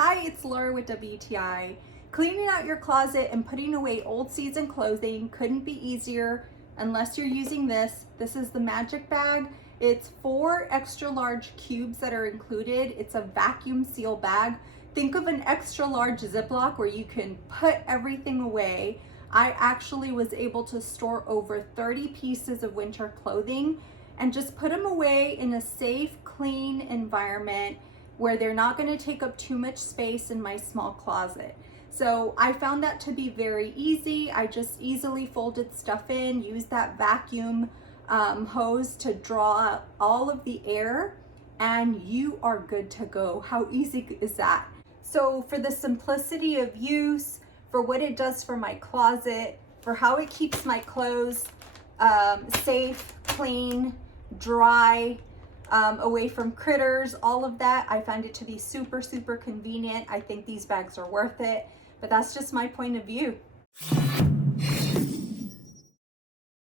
Hi, it's Laura with WTI. Cleaning out your closet and putting away old season clothing couldn't be easier unless you're using this. This is the MagicBag. It's 4 extra large cubes that are included. It's a vacuum seal bag. Think of an extra large Ziploc where you can put everything away. I actually was able to store over 30 pieces of winter clothing and just put them away in a safe, clean environment where they're not going to take up too much space in my small closet. So I found that to be very easy. I just easily folded stuff in, used that vacuum hose to draw out all of the air, and you are good to go. How easy is that? So for the simplicity of use, for what it does for my closet, for how it keeps my clothes safe, clean, dry, away from critters, all of that, I find it to be super, super convenient. I think these bags are worth it, but that's just my point of view.